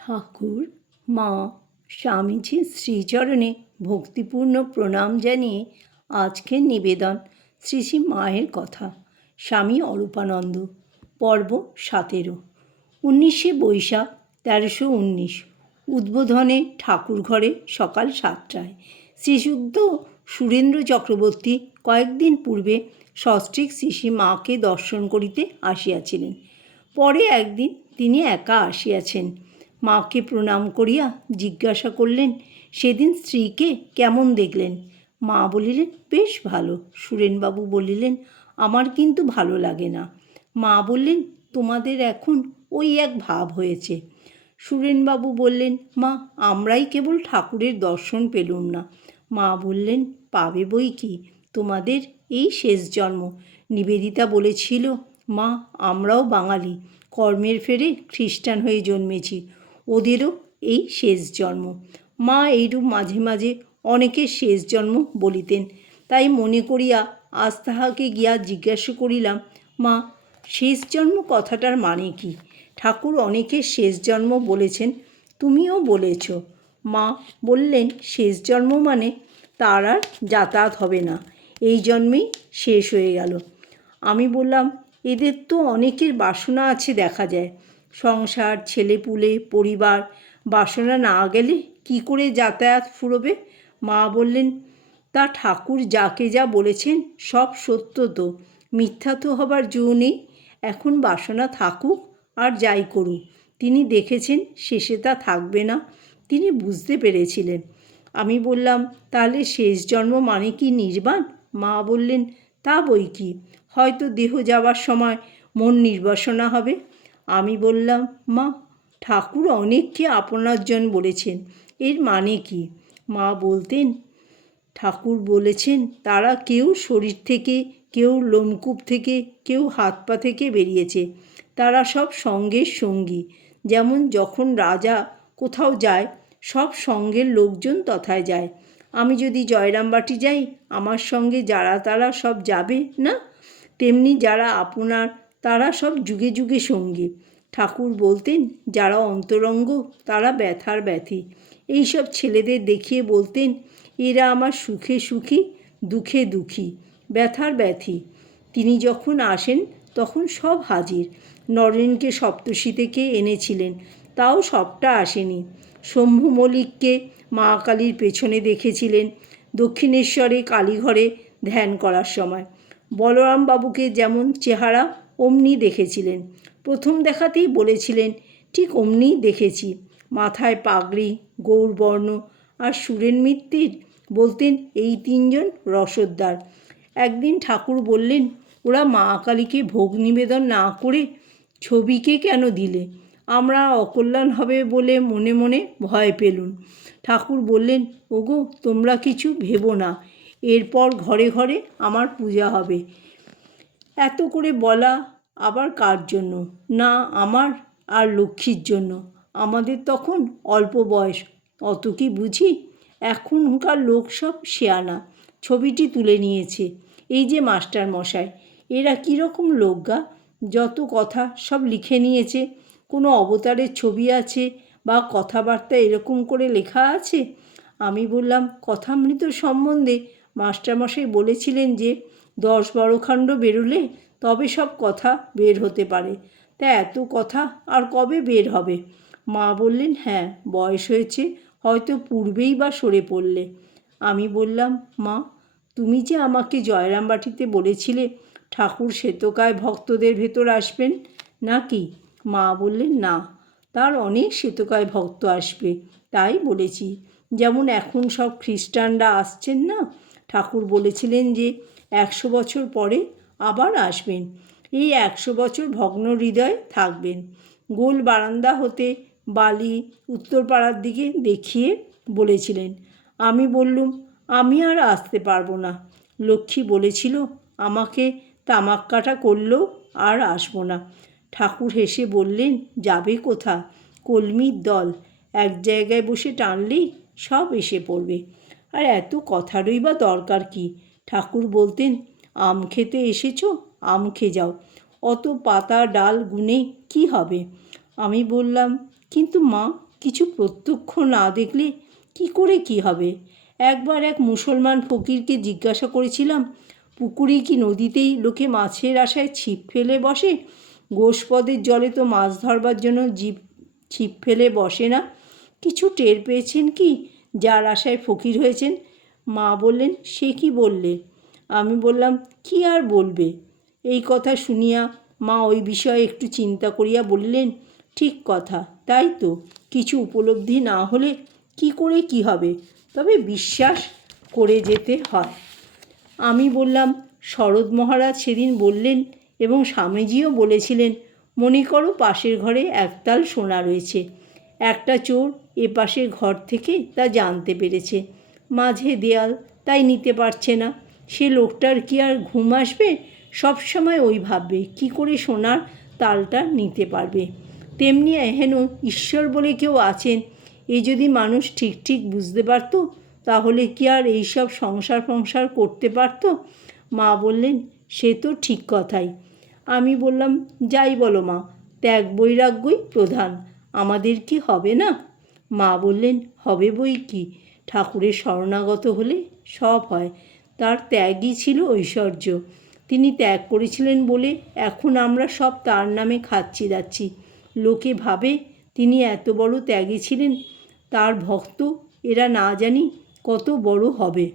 ঠাকুর, মা স্বামীজির শ্রীচরণে ভক্তিপূর্ণ প্রণাম জানিয়ে আজকের নিবেদন শ্রী শ্রী মায়ের কথা, স্বামী অরূপানন্দ, পর্ব সতেরো। উনিশে বৈশাখ তেরোশো উনিশ। উদ্বোধনে ঠাকুর ঘরে সকাল সাতটায়। শ্রীযুক্ত সুরেন্দ্র চক্রবর্তী কয়েকদিন পূর্বে সস্ত্রীক শ্রী মাকে দর্শন করিতে আসিয়াছিলেন। পরে একদিন তিনি একা আসিয়াছেন। মাকে প্রণাম করিয়া জিজ্ঞাসা করলেন, সেদিন স্ত্রীকে কেমন দেখলেন? মা বলিলেন, বেশ ভালো। সুরেনবাবু বলিলেন, আমার কিন্তু ভালো লাগে না। মা বললেন, তোমাদের এখন ওই এক ভাব হয়েছে। সুরেনবাবু বললেন, মা, আমরাই কেবল ঠাকুরের দর্শন পেলুম না। মা বললেন, পাবে বই কি? তোমাদের এই শেষ জন্ম। নিবেদিতা বলেছিল, মা, আমরাও বাঙালি। কর্মের ফেরে খ্রিস্টান হয়ে জন্মেছি। ওদেরও এই শেষ জন্ম। মা এইরূপ মাঝে মাঝে অনেকের শেষ জন্ম বলিতেন। তাই মনে করিয়া আজ তাহাকে গিয়া জিজ্ঞাসা করিলাম, মা, শেষ জন্ম কথাটার মানে কি? ঠাকুর অনেকের শেষ জন্ম বলেছেন, তুমিও বলেছ। মা বললেন, শেষ জন্ম মানে তার আর যাতায়াত হবে না, এই জন্মেই শেষ হয়ে গেল। আমি বললাম, এদের তো অনেকের বাসনা আছে দেখা যায়। সংসার, ছেলেপুলে, পরিবার, বাসনা না গেলে কি করে যাতায়াত ফুরবে? মা বললেন, তা ঠাকুর যাকে যা বলেছেন সব সত্য তো। মিথ্যা তো হবার জো নেই। এখন বাসনা থাকুক আর যাই করুক। তিনি দেখেছেন শেষে তা থাকবে না। তিনি বুঝতে পেরেছিলেন। আমি বললাম, তাহলে শেষ জন্ম মানে কি নির্বাণ? মা বললেন, তা বই কি? হয়তো দেহ যাবার সময় মন নির্বাসনা হবে। আমি বললাম, মা, ঠাকুর অনেককে আপনার জন বলেছেন। এর মানে কি? মা বলতেন, ঠাকুর বলেছেন, তারা কেউ শরীর থেকে, কেউ লোমকূপ থেকে, কেউ হাত পা থেকে বেরিয়েছে। তারা সব সঙ্গের সঙ্গী। যেমন যখন রাজা কোথাও যায়, সব সঙ্গের লোকজন তথায় যায়। আমি যদি জয়রামবাটি যাই, আমার সঙ্গে যারা তারা সব যাবে না? তেমনি যারা আপনার তারা সব যুগে যুগে সঙ্গী। ঠাকুর বলতেন, যারা অন্তরঙ্গ, তারা ব্যথার ব্যথী। এইসব ছেলেদের দেখিয়ে বলতেন, এরা আমার সুখে সুখী, দুঃখে দুঃখী, ব্যথার ব্যথী। তিনি যখন আসেন, তখন সব হাজির। নরেনকে সপ্তর্ষি থেকে এনেছিলেন? তাও সবটা আসেনি। শম্ভু মল্লিককে মা কালীর পেছনে দেখেছিলেন, দক্ষিণেশ্বরে কালীঘরে ধ্যান করার সময়। বলরাম বাবুকে যেমন চেহারা, অমনি দেখেছিলেন। প্রথম দেখাতেই বলেছিলেন, ঠিক অমনিই দেখেছি। মাথায় পাগড়ি, গৌরবর্ণ আর সুরেন মিত্তির বলতেন এই তিনজন রসদ্দার। একদিন ঠাকুর বললেন, ওরা মা কালীকে ভোগ নিবেদন না করে ছবিকে কেন দিলে? আমরা অকল্যাণ হবে বলে মনে মনে ভয় পেলুন ঠাকুর বললেন, ওগো, তোমরা কিছু ভেবো না। এরপর ঘরে ঘরে আমার পূজা হবে। এত করে বলা আবার কার জন্য? না আমার আর লক্ষ্মীর জন্য। আমাদের তখন অল্প বয়স। অত কি বুঝি? এখনকার লোক সব শেয়ানা ছবিটি তুলে নিয়েছে। এই যে মাস্টার মশাই, এরা কীরকম লোক গা? যত কথা সব লিখে নিয়েছে। কোনো অবতারের ছবি আছে বা কথাবার্তা এরকম করে লেখা আছে? আমি বললাম, কথামৃত সম্বন্ধে মাস্টারমশাই বলেছিলেন যে, দশ বারো খণ্ড বেরোলে তবে সব কথা বের হতে পারে। তা এত কথা আর কবে বের হবে? মা বললেন হ্যাঁ বয়স হয়েছে, হয়তো পূর্বেই বা সরে পড়লে। আমি বললাম, মা, তুমি যে আমাকে জয়রামবাটিতে বলেছিলে, ঠাকুর শ্বেতকায় ভক্তদের ভেতর আসবেন নাকি? মা বললেন, না, তার অনেক শ্বেতকায় ভক্ত আসবে, তাই বলেছি। যেমন এখন সব খ্রিস্টানরা আসছেন না ঠাকুর বলেছিলেন যে একশো বছর পরে আবার আসবেন। এই একশো বছর ভগ্ন হৃদয় থাকবেন। গোল বারান্দা হতে বালি উত্তরপাড়ার দিকে দেখিয়ে বলেছিলেন, আমি বললুম, আমি আর আসতে পারব না লক্ষ্মী বলেছিল, আমাকে তামাক কাটা করলেও আর আসব না ঠাকুর হেসে বললেন, যাবে কোথা? কলমির দল। এক জায়গায় বসে টানলেই সব এসে পড়বে। আর এত কথারই বা দরকার কি? ঠাকুর বলতেন, আম খেতে এসেছ? আম খেয়ে যাও। অত পাতা ডাল গুনে কি হবে? আমি বললাম, কিন্তু মা, কিছু প্রত্যক্ষ না দেখলে কি করে কি হবে? একবার এক মুসলমান ফকিরকে জিজ্ঞাসা করেছিলাম, পুকুরে কি নদীতেই লোকে মাছের আশায় ছিপ ফেলে বসে? গোষ্পদের জলে তো মাছ ধরবার জন্য জীব ছিপ ফেলে বসে না? কিছু টের পেয়েছেন কি? যার আশায় ফকির হয়েছেন। মা বললেন, সে কি বললে? আমি বললাম, কি আর বলবে? এই কথা শুনিয়া মা ওই বিষয়ে একটু চিন্তা করিয়া বলিলেন, ঠিক কথা, তাই তো। কিছু উপলব্ধি না হলে কি করে কি হবে? তবে বিশ্বাস করে যেতে হয়। আমি বললাম, শরৎ মহারাজ সেদিন বললেন এবং স্বামীজিও বলেছিলেন, মনে করো পাশের ঘরে একতাল সোনা রয়েছে, একটা চোর এ পাশের ঘর থেকে তা জানতে পেরেছে। মাঝে দেয়াল তাই নিতে পারছে না। সে লোকটার কি আর ঘুম আসবে? সব সময় ওই ভাববে, কি করে সোনার তালটা নিতে পারবে? তেমনি এহেন ঈশ্বর বলে কেউ আছেন। এই যদি মানুষ ঠিক ঠিক বুঝতে পারতো, তাহলে কি আর এইসব সংসার ফংসার করতে পারতো? মা বললেন, সে তো ঠিক কথাই। আমি বললাম, যাই বলো মা, ত্যাগ বৈরাগ্যই প্রধান। আমাদের কি হবে না? মা বললেন, হবে বই কি? ঠাকুরের শরণাগত হলে সব হয়। তার ত্যাগই ছিল ঐশ্বর্য। তিনি ত্যাগ করেছিলেন বলে এখন আমরা সব তার নামে খাচ্ছি যাচ্ছি লোকে ভাবে তিনি এত বড় ত্যাগী ছিলেন। তার ভক্ত এরা না জানি কত বড় হবে।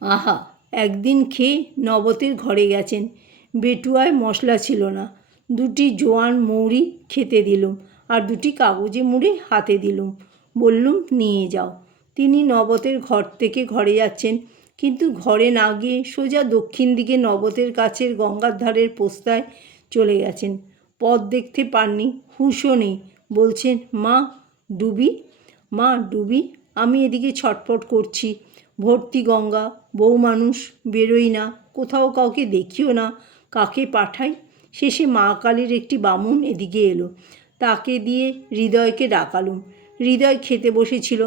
আহা, একদিন খেয়ে নবতের ঘরে গেছেন। বেটুয়ায় মশলা ছিল না। দুটি জোয়ান মৌরি খেতে দিলুম। আর দুটি কাগজে মুড়ে হাতে দিলুম। বললুম, নিয়ে যাও। তিনি নবতের ঘর থেকে ঘরে যাচ্ছেন। কিন্তু ঘরে না গিয়ে সোজা দক্ষিণ দিকে নবতের কাছের গঙ্গার ধারের পোস্তায় চলে গেছেন। পথ দেখতে পাননি, হুঁশও নেই। বলছেন, মা, ডুবি? মা, ডুবি? আমি এদিকে ছটফট করছি। ভর্তি গঙ্গা, বউ মানুষ, বেরোই না। কোথাও কাউকে দেখিও না, কাকে পাঠাই? শেষে মা কালীর একটি বামুন এদিকে এলো। তাকে দিয়ে হৃদয়কে ডাকালুম। হৃদয় খেতে বসেছিল।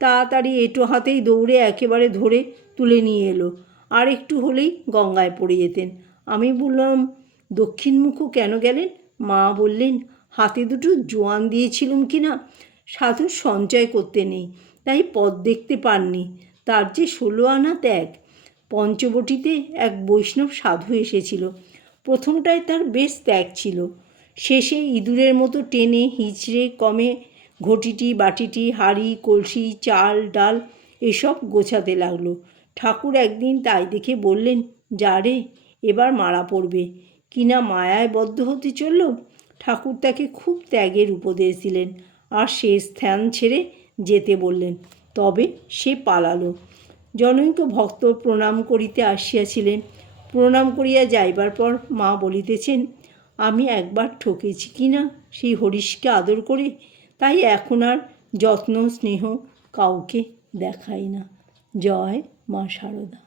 তাড়াতাড়ি এটো হাতেই দৌড়ে একেবারে ধরে তুলে নিয়ে এলো। আর একটু হলেই গঙ্গায় পড়ে যেতেন। আমি বললাম দক্ষিণমুখও কেন গেলেন? মা বললেন, হাতে দুটো জোয়ান দিয়েছিলুম কি না? সাধু সঞ্চয় করতে নেই, তাই পথ দেখতে পাননি। তার যে ষোলো আনা ত্যাগ। পঞ্চবটিতে এক বৈষ্ণব সাধু এসেছিল। প্রথমটায় তার বেশ ত্যাগ ছিল। শেষে ইঁদুরের মতো টেনে হিঁচড়ে কমে ঘটিটি, বাটিটি, হাড়ি, কলসি, চাল, ডাল এসব গোছাতে লাগল। ঠাকুর একদিন তাই দেখে বললেন, যা রে, এবার মারা পড়বে। কিনা মায়ায় বদ্ধ হতে চলল? ঠাকুর তাকে খুব ত্যাগের উপদেশ দিলেন আর সে স্থান ছেড়ে যেতে বললেন। তবে সে পালালো। জনৈক ভক্ত প্রণাম করিতে আসিয়াছিলেন। প্রণাম করিয়া যাইবার পর মা বলিতেছেন আমি একবার ঠকেছি কি না? সেই হরিশকে আদর করে তাই এখন আর যত্ন স্নেহ কাউকে দেখাই না। জয় মা শারদা